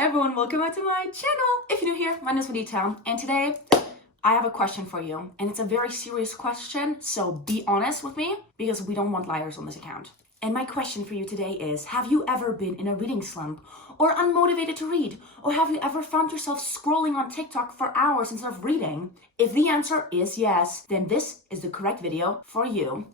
Hey everyone, welcome back to my channel. If you're new here, my name is Vanita, and today I have a question for you, and it's a very serious question, so be honest with me because we don't want liars on this account. And my question for you today is, have you ever been in a reading slump or unmotivated to read? Or have you ever found yourself scrolling on TikTok for hours instead of reading? If the answer is yes, then this is the correct video for you.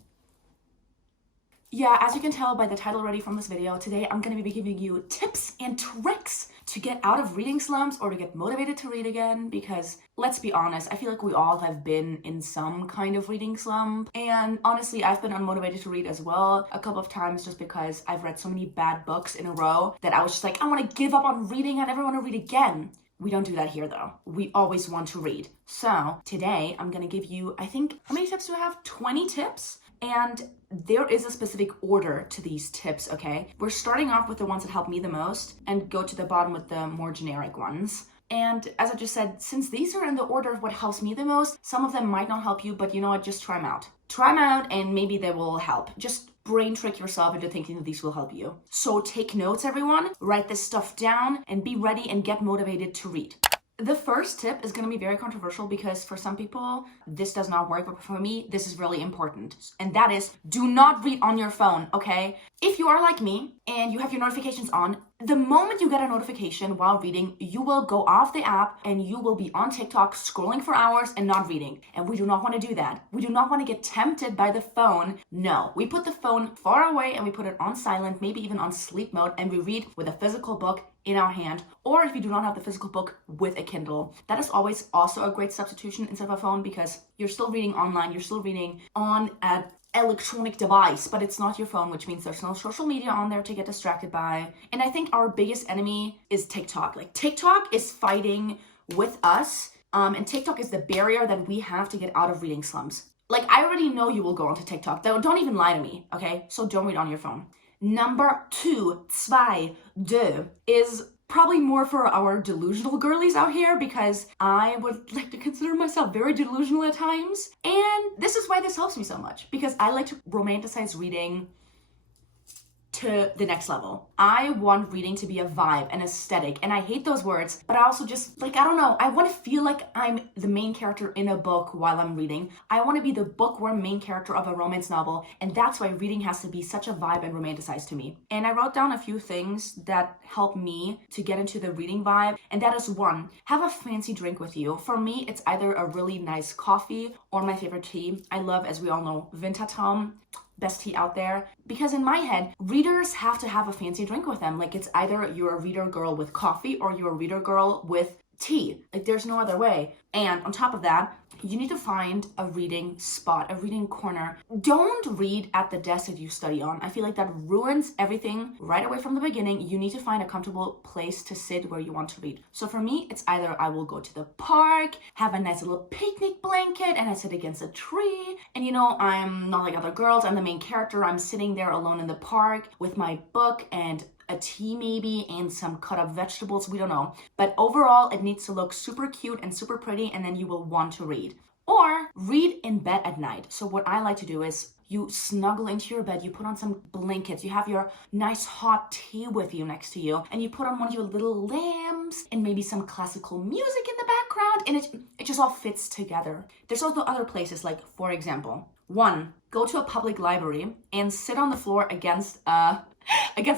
Yeah, as you can tell by the title already from this video, today I'm going to be giving you tips and tricks to get out of reading slumps or to get motivated to read again, because let's be honest, I feel like we all have been in some kind of reading slump. And honestly, I've been unmotivated to read as well a couple of times just because I've read so many bad books in a row that I was just like, I want to give up on reading. I never want to read again. We don't do that here though. We always want to read. So today I'm going to give you, I think, how many tips do I have? 20 tips. And there is a specific order to these tips, okay? We're starting off with the ones that help me the most and go to the bottom with the more generic ones. And as I just said, since these are in the order of what helps me the most, some of them might not help you, but you know what? Just try them out. Try them out and maybe they will help. Just brain trick yourself into thinking that these will help you. So take notes, everyone. Write this stuff down and be ready and get motivated to read. The first tip is going to be very controversial because for some people, this does not work, but for me, this is really important. And that is, do not read on your phone, okay? If you are like me and you have your notifications on, the moment you get a notification while reading, you will go off the app and you will be on TikTok scrolling for hours and not reading. And we do not want to do that. We do not want to get tempted by the phone. No, we put the phone far away and we put it on silent, maybe even on sleep mode, and we read with a physical book in our hand, or if you do not have the physical book, with a Kindle. That is always also a great substitution instead of a phone because you're still reading online, you're still reading on an electronic device, but it's not your phone, which means there's no social media on there to get distracted by. And I think our biggest enemy is TikTok. Like TikTok is fighting with us, and TikTok is the barrier that we have to get out of reading slumps. Like I already know you will go onto TikTok. Don't even lie to me, okay? So don't read on your phone. Number 2, 2, is probably more for our delusional girlies out here because I would like to consider myself very delusional at times. And this is why this helps me so much because I like to romanticize reading to the next level. I want reading to be a vibe, an aesthetic, and I hate those words, but I also just, like, I don't know, I want to feel like I'm the main character in a book while I'm reading. I want to be the bookworm main character of a romance novel, and that's why reading has to be such a vibe and romanticized to me. And I wrote down a few things that help me to get into the reading vibe, and that is 1, have a fancy drink with you. For me, it's either a really nice coffee or my favorite tea. I love, as we all know, Vintatom. Best tea out there, because in my head, readers have to have a fancy drink with them. Like it's either you're a reader girl with coffee or you're a reader girl with tea. Like there's no other way. And on top of that, you need to find a reading spot, a reading corner. Don't read at the desk that you study on. I feel like that ruins everything right away from the beginning. You need to find a comfortable place to sit where you want to read. So for me, it's either I will go to the park, have a nice little picnic blanket, and I sit against a tree. And you know, I'm not like other girls. I'm the main character. I'm sitting there alone in the park with my book and a tea maybe and some cut up vegetables, we don't know. But overall, it needs to look super cute and super pretty, and then you will want to read. Or read in bed at night. So what I like to do is you snuggle into your bed, you put on some blankets, you have your nice hot tea with you next to you, and you put on one of your little lamps and maybe some classical music in the background, and it just all fits together. There's also other places, like for example, 1, go to a public library and sit on the floor against a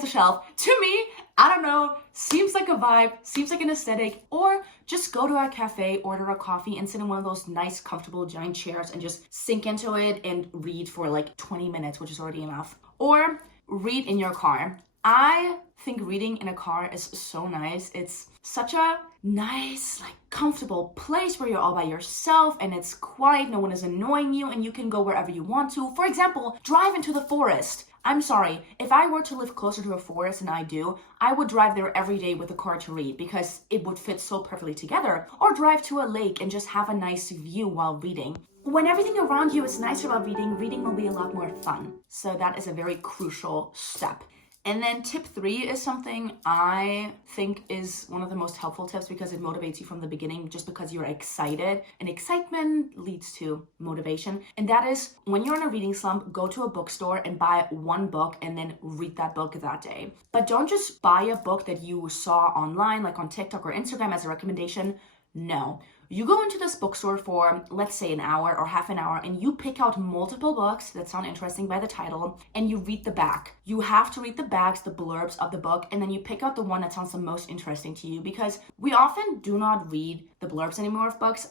shelf. To me, I don't know, seems like a vibe, seems like an aesthetic. Or just go to a cafe, order a coffee, and sit in one of those nice, comfortable, giant chairs and just sink into it and read for like 20 minutes, which is already enough. Or read in your car. I think reading in a car is so nice. It's such a nice, like comfortable place where you're all by yourself and it's quiet, no one is annoying you, and you can go wherever you want to. For example, drive into the forest. I'm sorry, if I were to live closer to a forest than I do, I would drive there every day with a car to read because it would fit so perfectly together. Or drive to a lake and just have a nice view while reading. When everything around you is nicer while reading, reading will be a lot more fun. So that is a very crucial step. And then tip 3 is something I think is one of the most helpful tips because it motivates you from the beginning just because you're excited. And excitement leads to motivation. And that is when you're in a reading slump, go to a bookstore and buy one book and then read that book that day. But don't just buy a book that you saw online, like on TikTok or Instagram as a recommendation. No. You go into this bookstore for, let's say, an hour or half an hour, and you pick out multiple books that sound interesting by the title, and you read the back. You have to read the backs, the blurbs of the book, and then you pick out the one that sounds the most interesting to you, because we often do not read the blurbs anymore of books.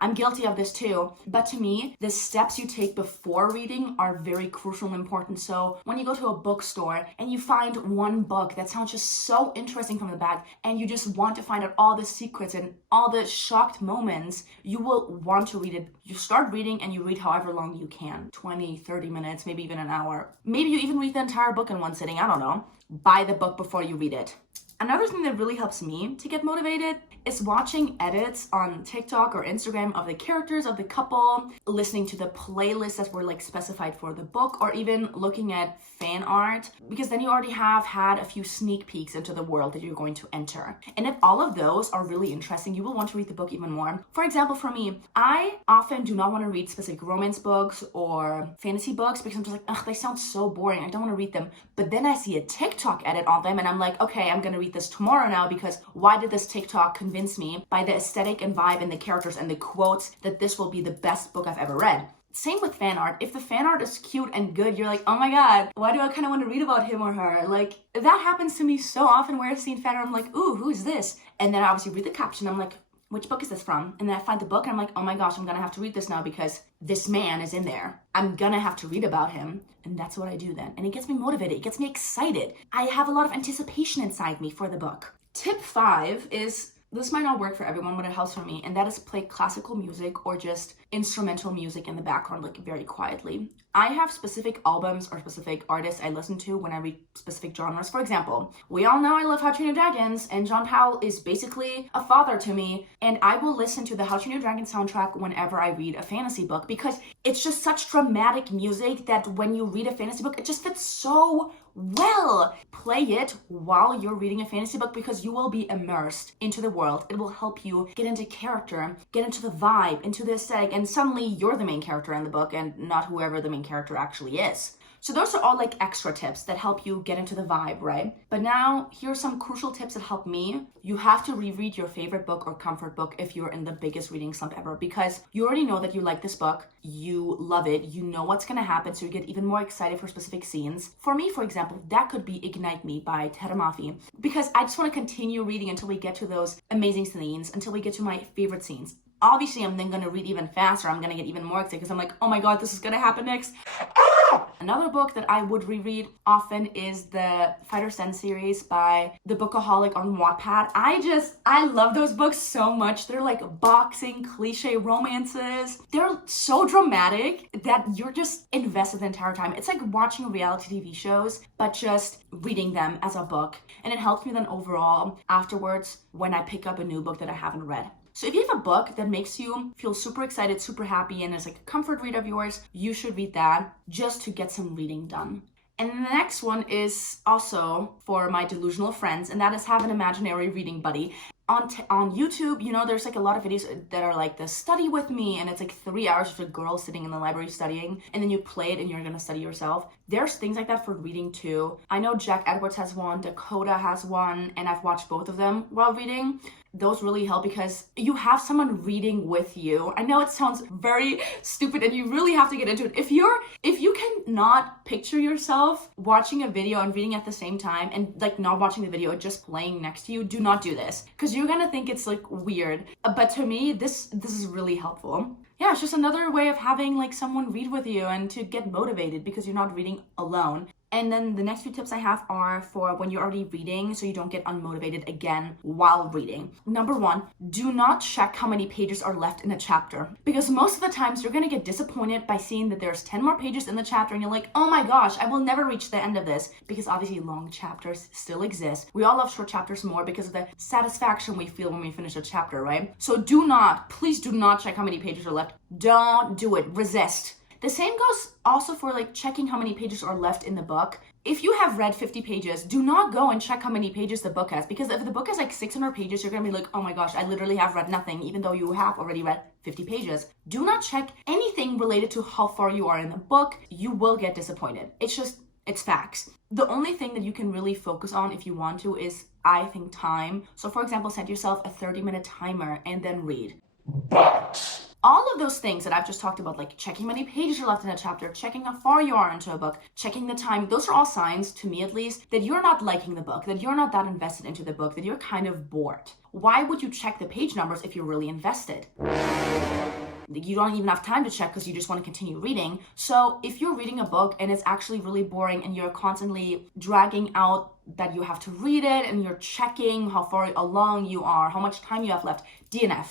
I'm guilty of this too, but to me, the steps you take before reading are very crucial and important. So when you go to a bookstore and you find one book that sounds just so interesting from the back and you just want to find out all the secrets and all the shocked moments, you will want to read it. You start reading and you read however long you can, 20, 30 minutes, maybe even an hour. Maybe you even read the entire book in one sitting, I don't know. Buy the book before you read it. Another thing that really helps me to get motivated is watching edits on TikTok or Instagram of the characters of the couple, listening to the playlists that were like specified for the book, or even looking at fan art, because then you already have had a few sneak peeks into the world that you're going to enter. And if all of those are really interesting, you will want to read the book even more. For example, for me, I often do not want to read specific romance books or fantasy books because I'm just like, ugh, they sound so boring. I don't want to read them. But then I see a TikTok edit on them and I'm like, okay, I'm going to read this tomorrow now, because why did this TikTok convince me by the aesthetic and vibe and the characters and the quotes that this will be the best book I've ever read? Same with fan art. If the fan art is cute and good, you're like, oh my god, why do I kind of want to read about him or her? Like, that happens to me so often where I've seen fan art, I'm like, ooh, who's this? And then I obviously read the caption, I'm like, which book is this from? And then I find the book and I'm like, oh my gosh, I'm gonna have to read this now because this man is in there. I'm gonna have to read about him. And that's what I do then. And it gets me motivated, it gets me excited. I have a lot of anticipation inside me for the book. Tip 5 is, this might not work for everyone, but it helps for me, and that is play classical music or just instrumental music in the background, like very quietly. I have specific albums or specific artists I listen to when I read specific genres. For example, we all know I love How to Train Your Dragon, and John Powell is basically a father to me, and I will listen to the How to Train Your Dragon soundtrack whenever I read a fantasy book because it's just such dramatic music that when you read a fantasy book, it just fits so well. Play it while you're reading a fantasy book because you will be immersed into the world. It will help you get into character, get into the vibe, into the aesthetic, and suddenly you're the main character in the book and not whoever the main character actually is. So those are all like extra tips that help you get into the vibe, right? But now here are some crucial tips that help me. You have to reread your favorite book or comfort book if you're in the biggest reading slump ever, because you already know that you like this book, you love it, you know what's gonna happen, so you get even more excited for specific scenes. For me, for example, that could be Ignite Me by Teramafi, because I just want to continue reading until we get to those amazing scenes, until we get to my favorite scenes. Obviously, I'm then going to read even faster. I'm going to get even more excited because I'm like, oh my god, this is going to happen next. Another book that I would reread often is the Fighter Sen series by the Bookaholic on Wattpad. I love those books so much. They're like boxing, cliche romances. They're so dramatic that you're just invested the entire time. It's like watching reality TV shows, but just reading them as a book. And it helps me then overall afterwards when I pick up a new book that I haven't read. So if you have a book that makes you feel super excited, super happy, and is like a comfort read of yours, you should read that just to get some reading done. And then the next one is also for my delusional friends, and that is have an imaginary reading buddy. On YouTube, you know, there's like a lot of videos that are like the study with me, and it's like 3 hours of a girl sitting in the library studying, and then you play it and you're gonna study yourself. There's things like that for reading too. I know Jack Edwards has one, Dakota has one, and I've watched both of them while reading. Those really help because you have someone reading with you. I know it sounds very stupid and you really have to get into it. If you cannot picture yourself watching a video and reading at the same time and like not watching the video, just playing next to you, do not do this because you're gonna think it's like weird. But to me, this is really helpful. Yeah, it's just another way of having like someone read with you and to get motivated because you're not reading alone. And then the next few tips I have are for when you're already reading so you don't get unmotivated again while reading. Number 1, do not check how many pages are left in a chapter, because most of the times you're gonna get disappointed by seeing that there's 10 more pages in the chapter and you're like, oh my gosh, I will never reach the end of this, because obviously long chapters still exist. We all love short chapters more because of the satisfaction we feel when we finish a chapter, right? So please do not check how many pages are left. Don't do it. Resist. The same goes also for like checking how many pages are left in the book. If you have read 50 pages, do not go and check how many pages the book has, because if the book has like 600 pages, you're gonna be like, oh my gosh, I literally have read nothing, even though you have already read 50 pages. Do not check anything related to how far you are in the book. You will get disappointed. It's facts. The only thing that you can really focus on if you want to is, I think, time. So for example, set yourself a 30-minute timer and then read. But all of those things that I've just talked about, like checking how many pages are left in a chapter, checking how far you are into a book, checking the time, those are all signs, to me at least, that you're not liking the book, that you're not that invested into the book, that you're kind of bored. Why would you check the page numbers if you're really invested? You don't even have time to check because you just want to continue reading. So if you're reading a book and it's actually really boring and you're constantly dragging out that you have to read it and you're checking how far along you are, how much time you have left, DNF.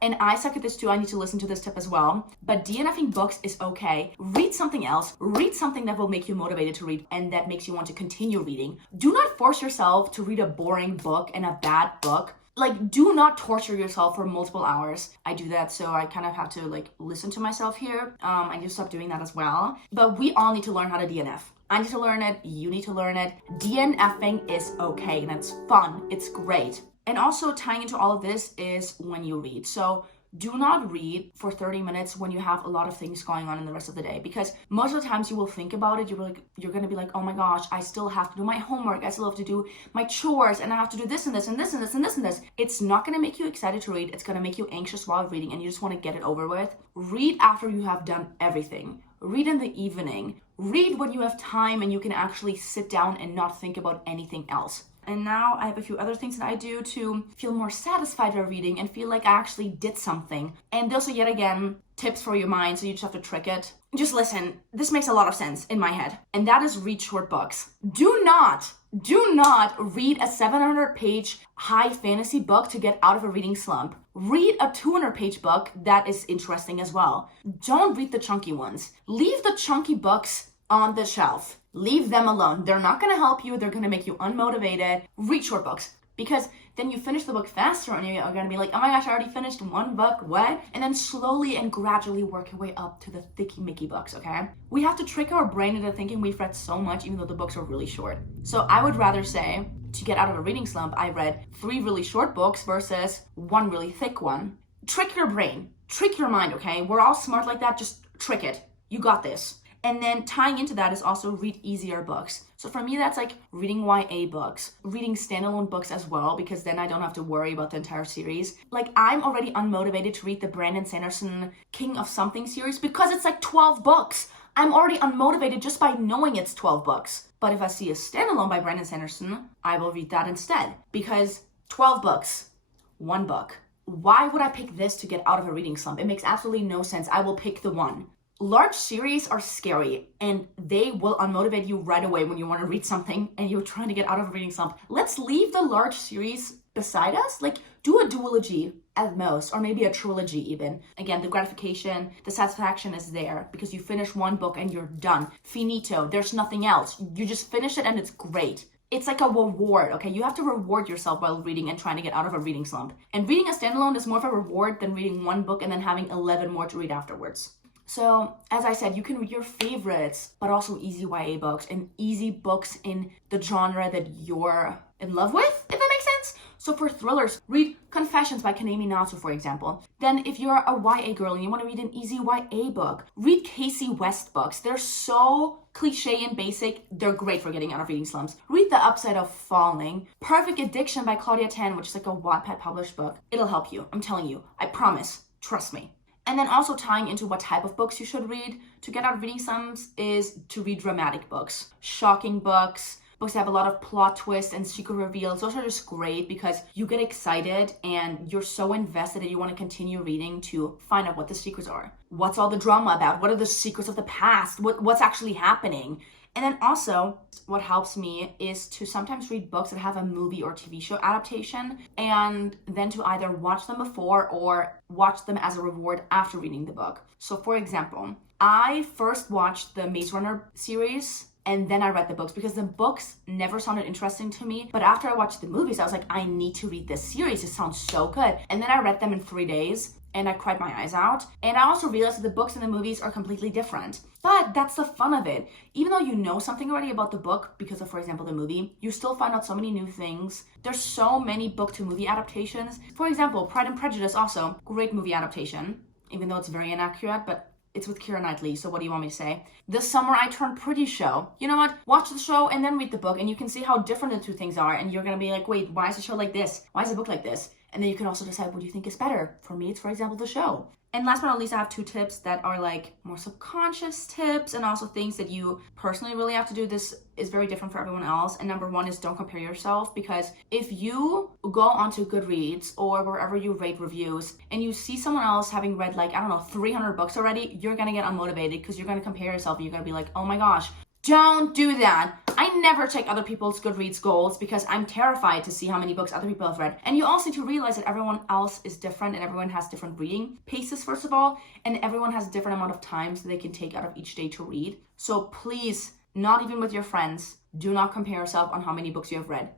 And I suck at this too. I need to listen to this tip as well. But DNFing books is okay. Read something else. Read something that will make you motivated to read and that makes you want to continue reading. Do not force yourself to read a boring book and a bad book. Like, do not torture yourself for multiple hours. I do that, so I kind of have to like listen to myself here. I need to stop doing that as well. But we all need to learn how to DNF. I need to learn it. You need to learn it. DNFing is okay and it's fun. It's great. And also tying into all of this is when you read. So do not read for 30 minutes when you have a lot of things going on in the rest of the day, because most of the times you will think about it. You're going to be like, oh my gosh, I still have to do my homework. I still have to do my chores and I have to do this and this and this and this and this and this. It's not going to make you excited to read. It's going to make you anxious while reading and you just want to get it over with. Read after you have done everything. Read in the evening. Read when you have time and you can actually sit down and not think about anything else. And now I have a few other things that I do to feel more satisfied while reading and feel like I actually did something. And those are yet again tips for your mind, so you just have to trick it. Just listen, this makes a lot of sense in my head. And that is read short books. Do not read a 700-page high fantasy book to get out of a reading slump. Read a 200-page book that is interesting as well. Don't read the chunky ones. Leave the chunky books on the shelf. Leave them alone. They're not going to help you. They're going to make you unmotivated. Read short books, because then you finish the book faster and you're going to be like, oh my gosh, I already finished one book. What? And then slowly and gradually work your way up to the thicky Mickey books, okay? We have to trick our brain into thinking we've read so much even though the books are really short. So I would rather say, to get out of a reading slump, I read 3 really short books versus 1 really thick one. Trick your brain. Trick your mind, okay? We're all smart like that. Just trick it. You got this. And then tying into that is also read easier books. So for me, that's like reading YA books, reading standalone books as well, because then I don't have to worry about the entire series. Like, I'm already unmotivated to read the Brandon Sanderson King of Something series because it's like 12 books. I'm already unmotivated just by knowing it's 12 books. But if I see a standalone by Brandon Sanderson, I will read that instead, because 12 books, 1 book. Why would I pick this to get out of a reading slump? It makes absolutely no sense. I will pick the one. Large series are scary and they will unmotivate you right away when you want to read something and you're trying to get out of a reading slump. Let's leave the large series beside us. Like, do a duology at most, or maybe a trilogy even. Again, the gratification, the satisfaction is there because you finish 1 book and you're done. Finito. There's nothing else. You just finish it and it's great. It's like a reward, okay? You have to reward yourself while reading and trying to get out of a reading slump. And reading a standalone is more of a reward than reading 1 book and then having 11 more to read afterwards. So, as I said, you can read your favorites, but also easy YA books and easy books in the genre that you're in love with, if that makes sense. So for thrillers, read Confessions by Kanemi Natsu, for example. Then if you're a YA girl and you want to read an easy YA book, read Casey West books. They're so cliche and basic, they're great for getting out of reading slumps. Read The Upside of Falling. Perfect Addiction by Claudia Tan, which is like a Wattpad published book. It'll help you, I'm telling you. I promise. Trust me. And then also tying into what type of books you should read to get out of reading slumps is to read dramatic books, shocking books, books that have a lot of plot twists and secret reveals. Those are just great because you get excited and you're so invested that you want to continue reading to find out what the secrets are. What's all the drama about? What are the secrets of the past? What's actually happening? And then also, what helps me is to sometimes read books that have a movie or TV show adaptation, and then to either watch them before or watch them as a reward after reading the book. So for example, I first watched the Maze Runner series and then I read the books because the books never sounded interesting to me. But after I watched the movies, I was like, I need to read this series. It sounds so good. And then I read them in 3 days and I cried my eyes out. And I also realized that the books and the movies are completely different. But that's the fun of it. Even though you know something already about the book because of, for example, the movie, you still find out so many new things. There's so many book to movie adaptations. For example, Pride and Prejudice also, great movie adaptation, even though it's very inaccurate, but it's with Keira Knightley, so what do you want me to say? This Summer I Turned Pretty show. You know what? Watch the show and then read the book, and you can see how different the two things are, and you're gonna be like, wait, why is the show like this? Why is the book like this? And then you can also decide what you think is better. For me, it's, for example, the show. And last but not least, I have 2 tips that are like more subconscious tips and also things that you personally really have to do. This is very different for everyone else. And number 1 is don't compare yourself, because if you go onto Goodreads or wherever you rate reviews and you see someone else having read like, I don't know, 300 books already, you're gonna get unmotivated because you're gonna compare yourself and you're gonna be like, oh my gosh, don't do that. I never check other people's Goodreads goals because I'm terrified to see how many books other people have read. And you also need to realize that everyone else is different and everyone has different reading paces, first of all, and everyone has a different amount of time so they can take out of each day to read. So please, not even with your friends, do not compare yourself on how many books you have read.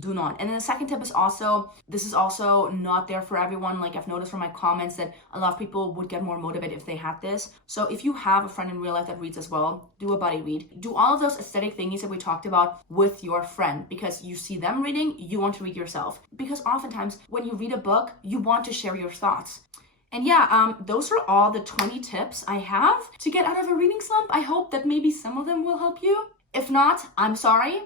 Do not. And then the second tip is also, this is also not there for everyone. Like I've noticed from my comments that a lot of people would get more motivated if they had this. So if you have a friend in real life that reads as well, do a buddy read. Do all of those aesthetic thingies that we talked about with your friend, because you see them reading, you want to read yourself. Because oftentimes when you read a book, you want to share your thoughts. And yeah, those are all the 20 tips I have to get out of a reading slump. I hope that maybe some of them will help you. If not, I'm sorry,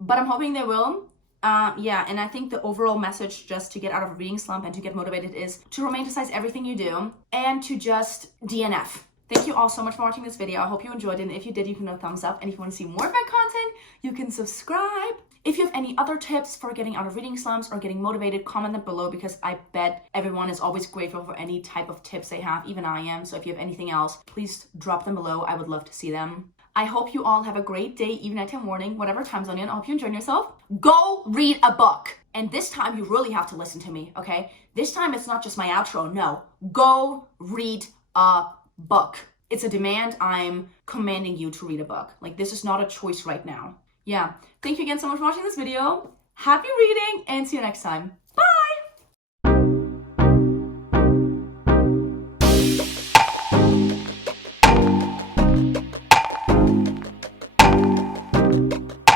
but I'm hoping they will. Yeah, and I think the overall message just to get out of a reading slump and to get motivated is to romanticize everything you do and to just DNF. Thank you all so much for watching this video. I hope you enjoyed it, and if you did, you can give a thumbs up. And if you want to see more of my content, you can subscribe. If you have any other tips for getting out of reading slumps or getting motivated, comment them below, because I bet everyone is always grateful for any type of tips they have, even I am. So if you have anything else, please drop them below. I would love to see them. I hope you all have a great day, even nighttime, morning, whatever time zone you're in. I hope you enjoy yourself. Go read a book. And this time you really have to listen to me, okay? This time it's not just my outro, no. Go read a book. It's a demand. I'm commanding you to read a book. Like, this is not a choice right now. Yeah. Thank you again so much for watching this video. Happy reading, and see you next time.